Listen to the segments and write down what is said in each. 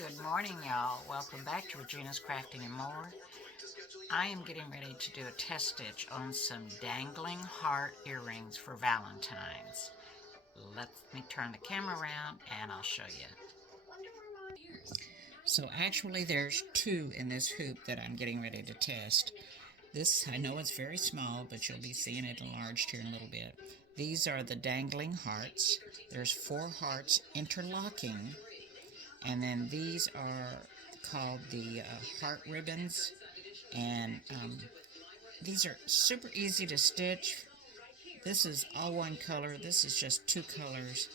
Good morning, y'all. Welcome back to Regina's Crafting and More. I am getting ready to do a test stitch on some dangling heart earrings for Valentine's. Let me turn the camera around and I'll show you. So actually there's two in this hoop that I'm getting ready to test. This, I know it's very small, but you'll be seeing it enlarged here in a little bit. These are the dangling hearts. There's 4 hearts interlocking. And then these are called the heart ribbons, and these are super easy to stitch. This is all one color. This is just 2 colors.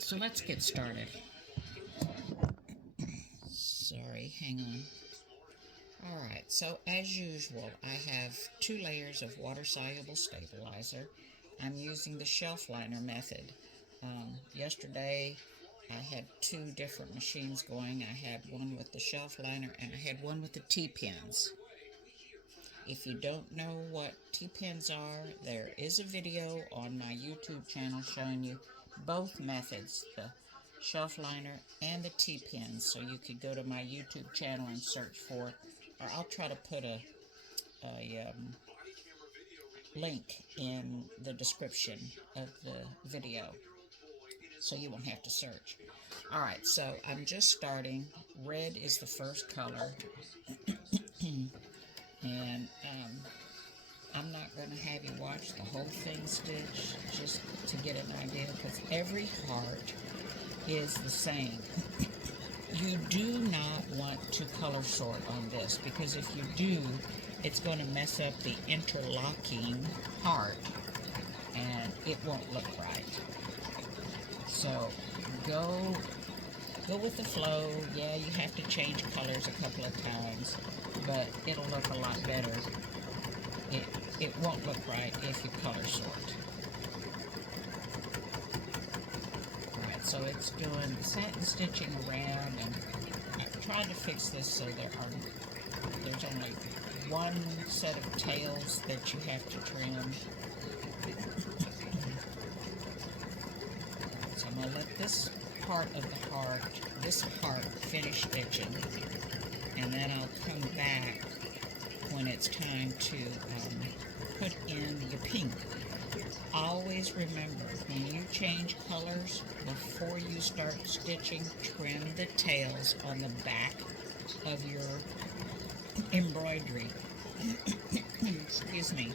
So let's get started. Sorry, hang on. Alright, so as usual, I have 2 layers of water-soluble stabilizer. I'm using the shelf liner method. Yesterday I had 2 different machines going. I had one with the shelf liner and I had one with the T-pins. If you don't know what T-pins are, there is a video on my YouTube channel showing you both methods, the shelf liner and the T-pins. So you could go to my YouTube channel and search for it, or I'll try to put a link in the description of the video so you won't have to search. Alright, so I'm just starting. Red is the first color. And I'm not going to have you watch the whole thing stitch just to get an idea, because every heart is the same. You do not want to color sort on this, because if you do, it's going to mess up the interlocking heart and it won't look right. So go with the flow. Yeah, you have to change colors a couple of times, but it'll look a lot better. It won't look right if you color sort. Alright, so it's doing satin stitching around, and I've tried to fix this so there's only one set of tails that you have to trim. So I'm going to let this part of the heart, finish stitching, and then I'll come back when it's time to put in your pink. Always remember, when you change colors, before you start stitching, trim the tails on the back of your embroidery. Excuse me.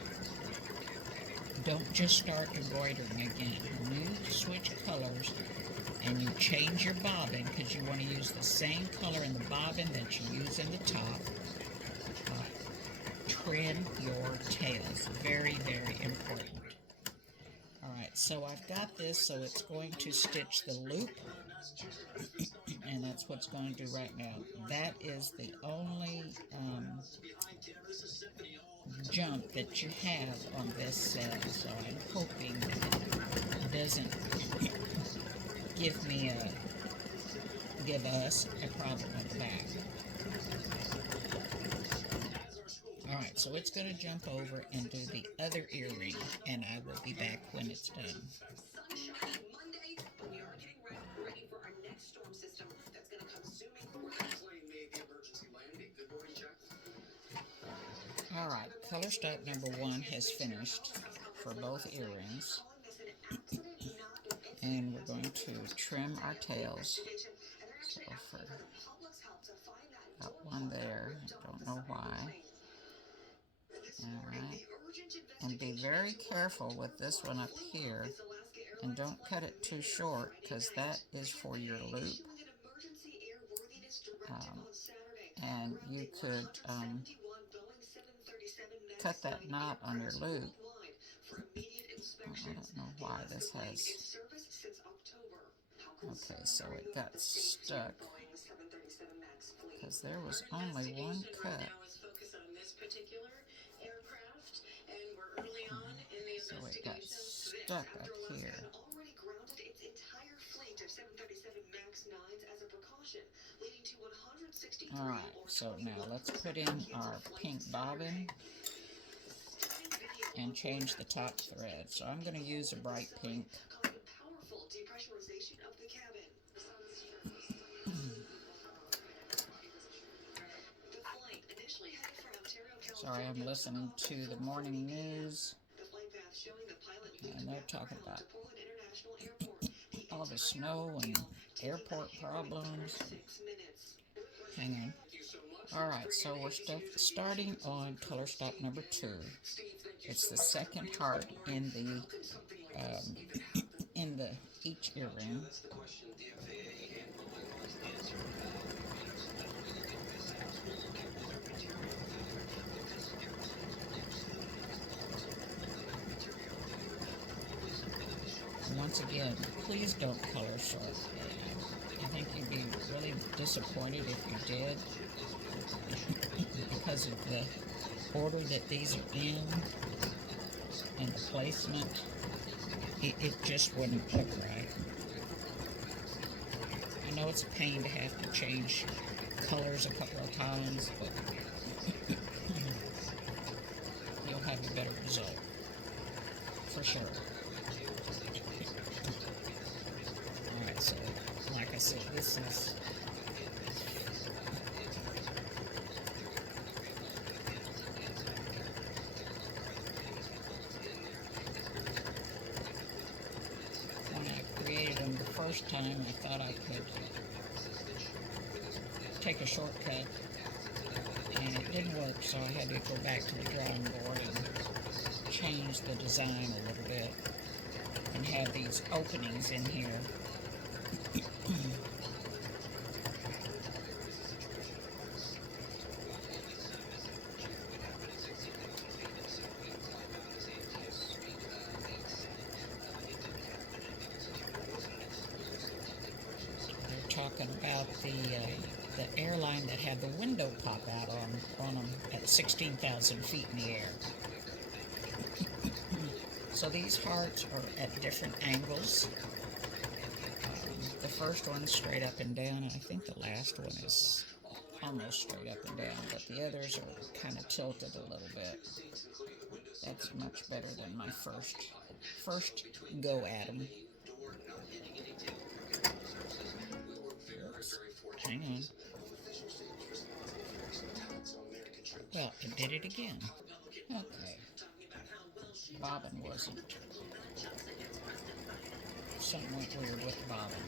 Don't just start embroidering again. When you switch colors and you change your bobbin, because you want to use the same color in the bobbin that you use in the top, trim your tails. Very, very important. Alright, so I've got this, so it's going to stitch the loop, and that's what's going to do right now. That is the only jump that you have on this set, so I'm hoping that it doesn't give us a problem at the back. Alright, so it's going to jump over and do the other earring, and I will be back when it's done. Alright, color step number 1 has finished for both earrings, and we're going to trim our tails. So got one there, I don't know why. Alright, and be very careful with this one up here, and don't cut it too short, because that is for your loop. And you could cut that knot on your loop. Oh, I don't know why this has... Okay, so it got stuck because there was only one cut. So it got stuck up here. Alright, so now let's put in our pink bobbin and change the top thread. So I'm going to use a bright pink. Sorry, I'm listening to the morning news, and they're talking about all the snow and airport problems. Hang on. Alright, so we're starting on color stop number 2. It's the second heart in the each earring. Once again, please don't color sort. I think you'd be really disappointed if you did, because of the order that these are in and the placement. It just wouldn't look right. I know it's a pain to have to change colors a couple of times, but you'll have a better result, for sure. Alright, so like I said, this is when I created them the first time, I thought I could take a shortcut, and it didn't work, so I had to go back to the drawing board and change the design a little bit and have these openings in here. They're talking about the airline that had the window pop out on them at 16,000 feet in the air. So these hearts are at different angles. The first one's straight up and down, and I think the last one is almost straight up and down, but the others are kind of tilted a little bit. That's much better than my first go at them. Oops. Hang on. Well, it did it again. Okay. Bobbin wasn't. Something went weird with the bobbin.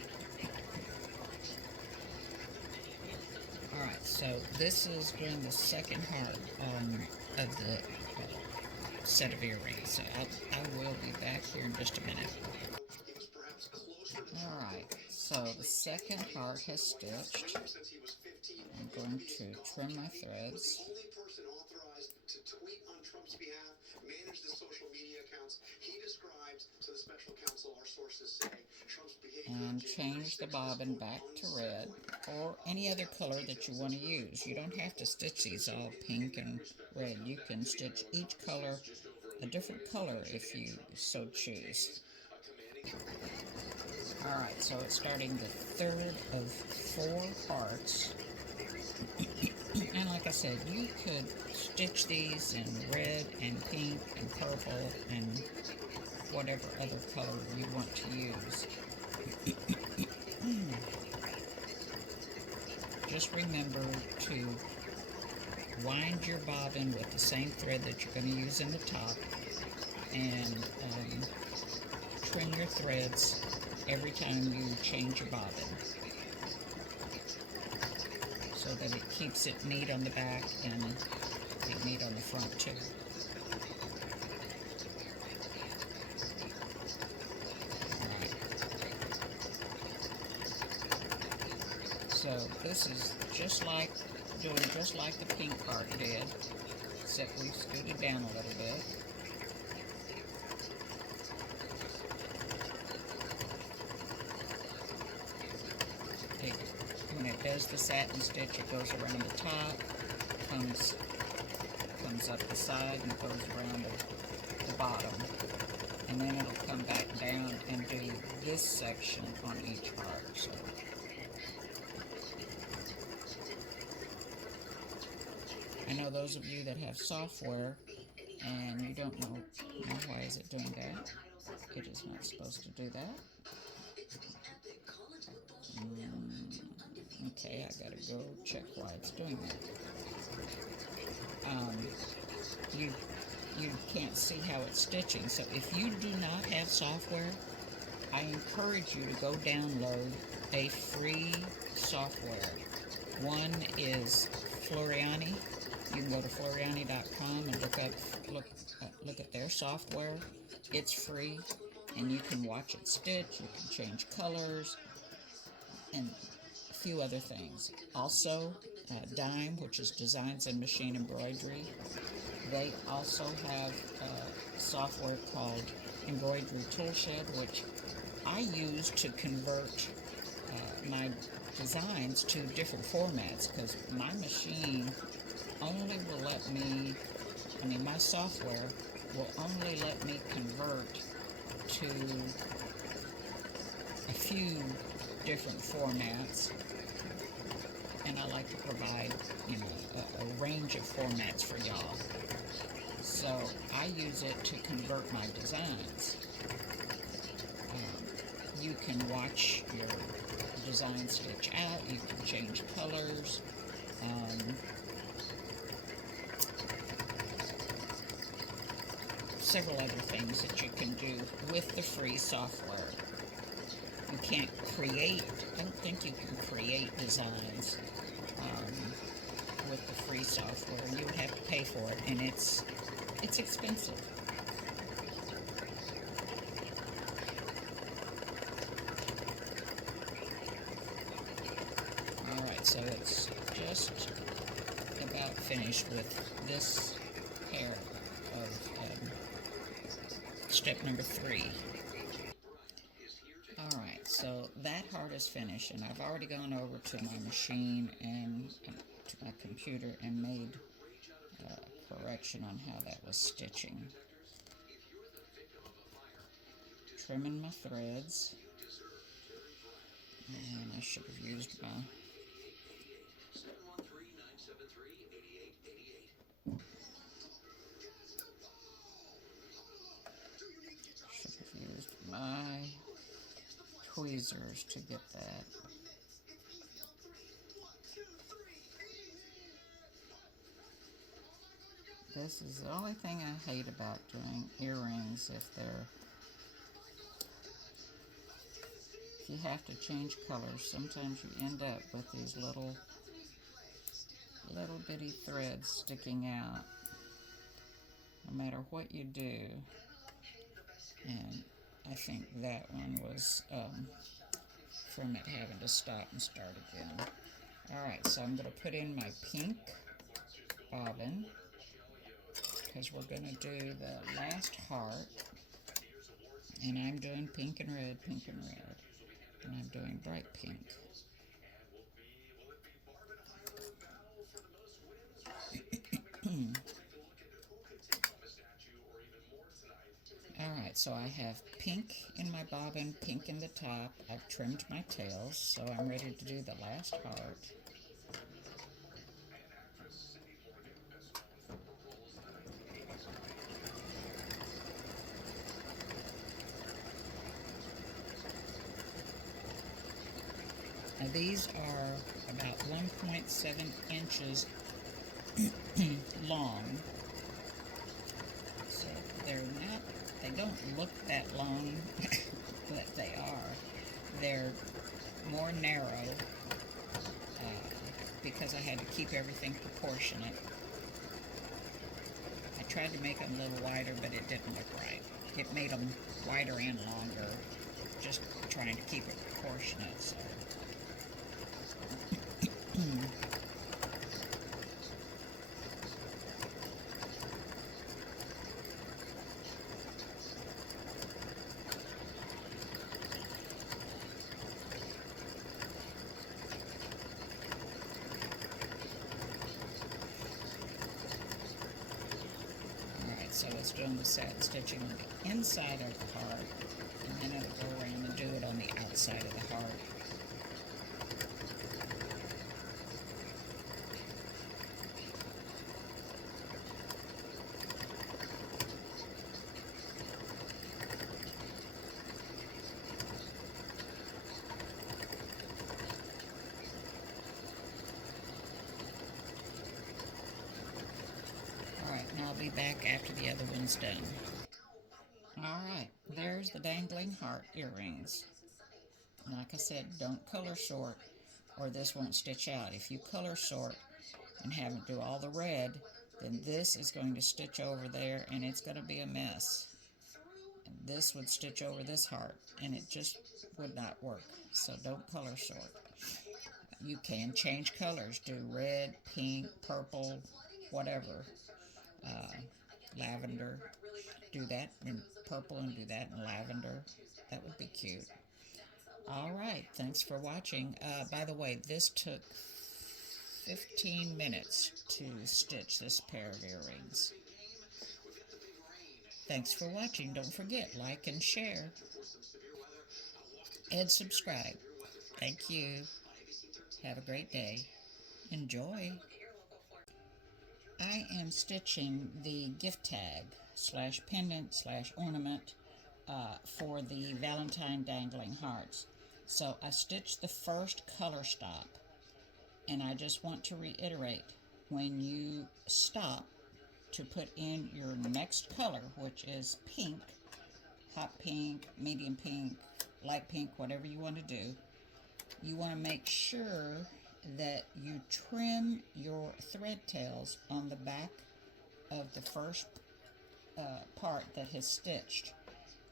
Alright, so this is doing the second heart of the set of earrings. So I will be back here in just a minute. Alright, so the second heart has stitched. I'm going to trim my threads. And change the bobbin back to red, or any other color that you want to use. You don't have to stitch these all pink and red. You can stitch each color a different color if you so choose. Alright, so it's starting the third of 4 hearts. And like I said, you could stitch these in red and pink and purple and whatever other color you want to use. Just remember to wind your bobbin with the same thread that you're going to use in the top, and trim your threads every time you change your bobbin, so that it keeps it neat on the back and neat on the front too. So this is doing just like the pink part did, except we scooted down a little bit. When it does the satin stitch, it goes around the top, comes up the side, and goes around the bottom. And then it'll come back down and do this section on each heart. So I know those of you that have software and you don't know why is it doing that. It is not supposed to do that. Okay, I gotta go check why it's doing that. you you can't see how it's stitching. So if you do not have software, I encourage you to go download a free software. One is Floriani. You can go to Floriani.com and look at their software. It's free, and you can watch it stitch. You can change colors and a few other things. Also, Dime, which is Designs and Machine Embroidery. They also have software called Embroidery Toolshed, which I use to convert my designs to different formats, because my machine only will let me, my software will only let me convert to a few different formats, and I like to provide, a range of formats for y'all. So I use it to convert my designs. You can watch your design stitch out, you can change colors, several other things that you can do with the free software. You can't create, I don't think you can create designs with the free software. You would have to pay for it, and it's expensive. Alright, so it's just about finished with this pair of step number 3. Alright, so that heart is finished, and I've already gone over to my machine and to my computer and made a correction on how that was stitching. Trimming my threads, and I should have used my tweezers to get that. This is the only thing I hate about doing earrings, if you have to change colors, sometimes you end up with these little bitty threads sticking out, no matter what you do. And I think that one was from it having to stop and start again. Alright, so I'm going to put in my pink bobbin, because we're going to do the last heart, and I'm doing pink and red, and I'm doing bright pink. Alright, so I have pink in my bobbin, pink in the top. I've trimmed my tails, so I'm ready to do the last heart. Now these are about 1.7 inches long, so they don't look that long, but they are. They're more narrow because I had to keep everything proportionate. I tried to make them a little wider, but it didn't look right. It made them wider and longer, just trying to keep it proportionate. So. So it's doing the satin stitching on the inside of the heart, and then it'll go around and do it on the outside of the heart. Now be back after the other one's done. Alright, there's the dangling heart earrings. Like I said, don't color sort or this won't stitch out. If you color sort and have it do all the red, then this is going to stitch over there and it's going to be a mess. And this would stitch over this heart and it just would not work. So don't color sort. You can change colors, do red, pink, purple, whatever. Lavender, do that in purple and do that in lavender. That would be cute. Alright, thanks for watching. By the way, this took 15 minutes to stitch this pair of earrings. Thanks for watching. Don't forget, like and share and subscribe. Thank you. Have a great day. Enjoy. I am stitching the gift tag / pendant / ornament for the Valentine dangling hearts. So I stitched the first color stop, and I just want to reiterate, when you stop to put in your next color, which is pink, hot pink, medium pink, light pink, whatever you want to do, you want to make sure that you trim your thread tails on the back of the first part that has stitched.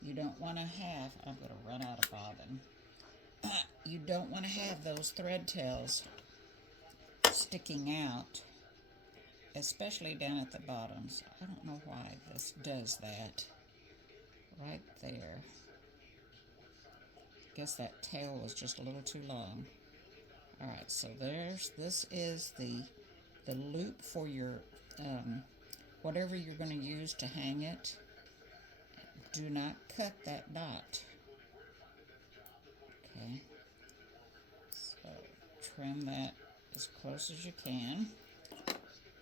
You don't want to have, I'm going to run out of bobbin. You don't want to have those thread tails sticking out, especially down at the bottoms. I don't know why this does that. Right there. Guess that tail was just a little too long. Alright, so this is the loop for your whatever you're going to use to hang it. Do not cut that dot. Okay, so trim that as close as you can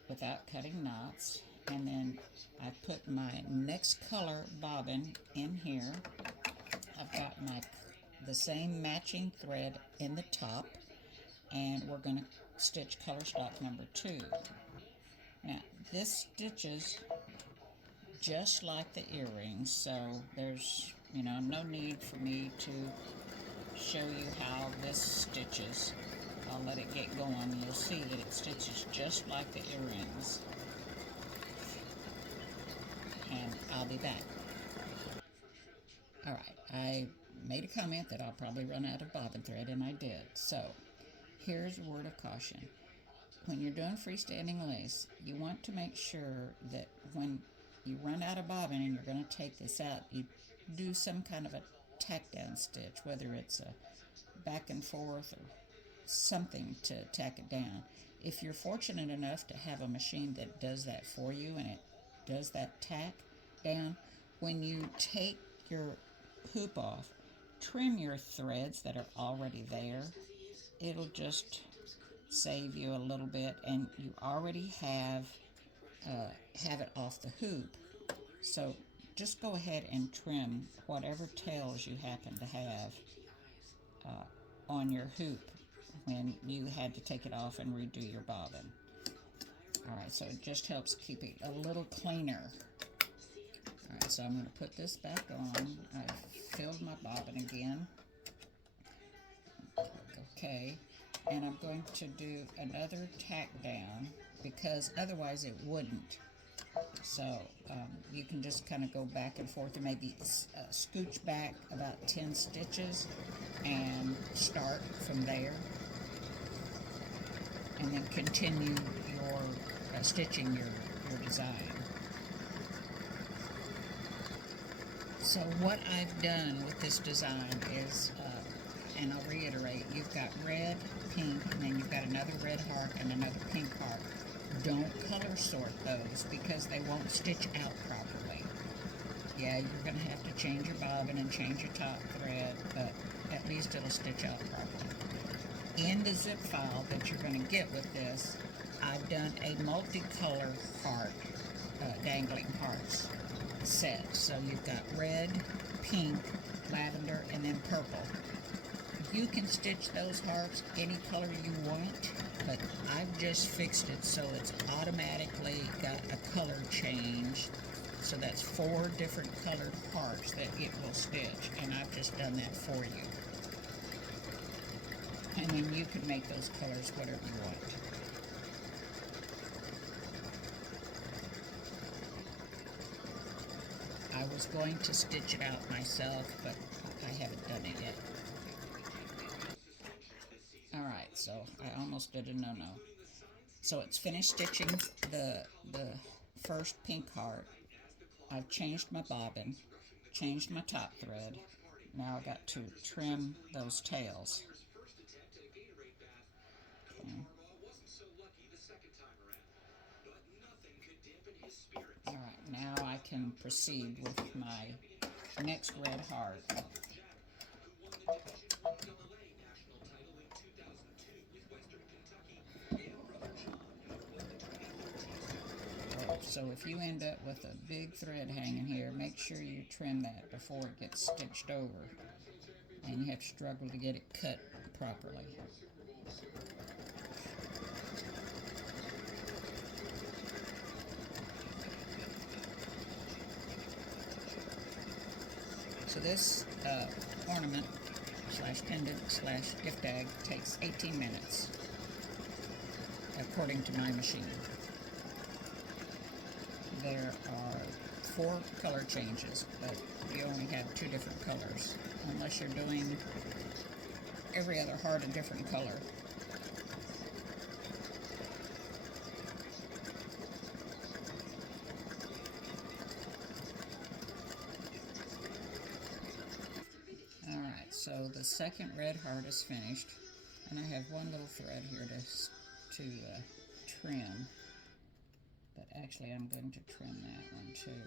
without cutting knots. And then I put my next color bobbin in here. I've got the same matching thread in the top, and we're going to stitch color stop number 2. Now this stitches just like the earrings, so there's no need for me to show you how this stitches. I'll let it get going and you'll see that it stitches just like the earrings. And I'll be back. Alright, I made a comment that I'll probably run out of bobbin thread, and I did. So here's a word of caution. When you're doing freestanding lace, you want to make sure that when you run out of bobbin and you're going to take this out, you do some kind of a tack down stitch, whether it's a back and forth or something to tack it down. If you're fortunate enough to have a machine that does that for you and it does that tack down, when you take your hoop off, trim your threads that are already there. It'll just save you a little bit, and you already have it off the hoop. So just go ahead and trim whatever tails you happen to have on your hoop when you had to take it off and redo your bobbin. Alright, so it just helps keep it a little cleaner. Alright, so I'm going to put this back on. I've filled my bobbin again. Okay, and I'm going to do another tack down because otherwise it wouldn't. So you can just kind of go back and forth and maybe scooch back about 10 stitches and start from there, and then continue your stitching your design. So what I've done with this design is, and I'll reiterate, you've got red, pink, and then you've got another red heart and another pink heart. Don't color sort those because they won't stitch out properly. Yeah, you're going to have to change your bobbin and change your top thread, but at least it'll stitch out properly. In the zip file that you're going to get with this, I've done a multicolor heart, dangling hearts set. So you've got red, pink, lavender, and then purple. You can stitch those hearts any color you want, but I've just fixed it so it's automatically got a color change. So that's 4 different colored hearts that it will stitch, and I've just done that for you. And then you can make those colors whatever you want. I was going to stitch it out myself, but I haven't done it yet. Alright, so I almost did a no-no. So it's finished stitching the first pink heart. I've changed my bobbin, changed my top thread. Now I've got to trim those tails. Okay. Alright, now I can proceed with my next red heart. So if you end up with a big thread hanging here, make sure you trim that before it gets stitched over. And you have to struggle to get it cut properly. So this ornament slash pendant slash gift tag takes 18 minutes, according to my machine. There are 4 color changes, but you only have 2 different colors, unless you're doing every other heart a different color. Alright, so the second red heart is finished, and I have one little thread here to trim. But actually I'm going to trim that one too,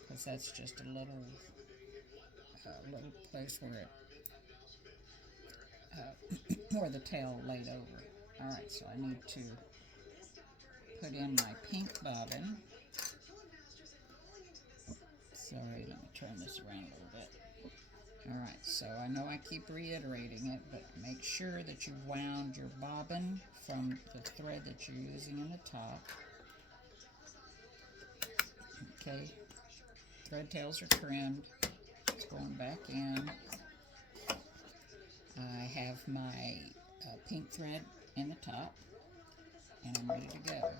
because that's just a little place where it where the tail laid over. Alright, so I need to put in my pink bobbin. Sorry, let me turn this around a little bit. Alright, so I know I keep reiterating it, but make sure that you've wound your bobbin from the thread that you're using in the top. Okay, thread tails are trimmed. It's going back in. I have my pink thread in the top, and I'm ready to go.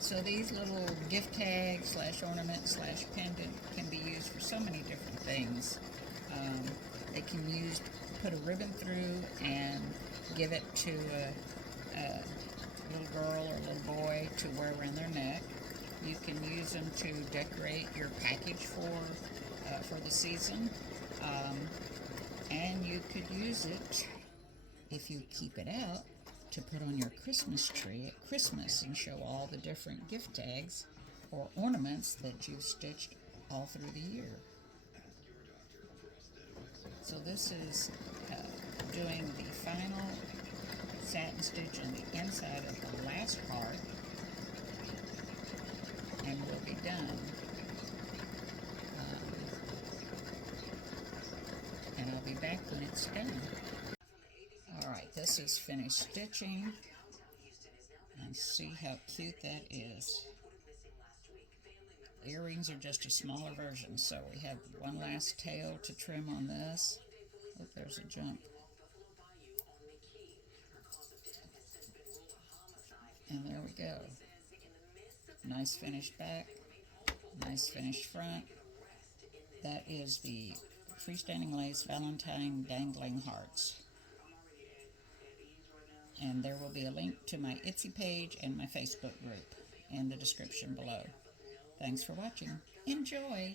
So these little gift tags slash ornament slash pendant can be used for so many different things. They can put a ribbon through and give it to a little girl or little boy to wear around their neck. You can use them to decorate your package for the season, and you could use it, if you keep it out, to put on your Christmas tree at Christmas and show all the different gift tags or ornaments that you've stitched all through the year. So this is doing the final satin stitch on the inside of the last part, and we'll be done. And I'll be back when it's done. Alright, this is finished stitching, and see how cute that is. The earrings are just a smaller version, so we have one last tail to trim on this. Oh, there's a jump. And there we go. Nice finished back, nice finished front. That is the freestanding lace Valentine dangling hearts. And there will be a link to my Etsy page and my Facebook group in the description below. Thanks for watching. Enjoy!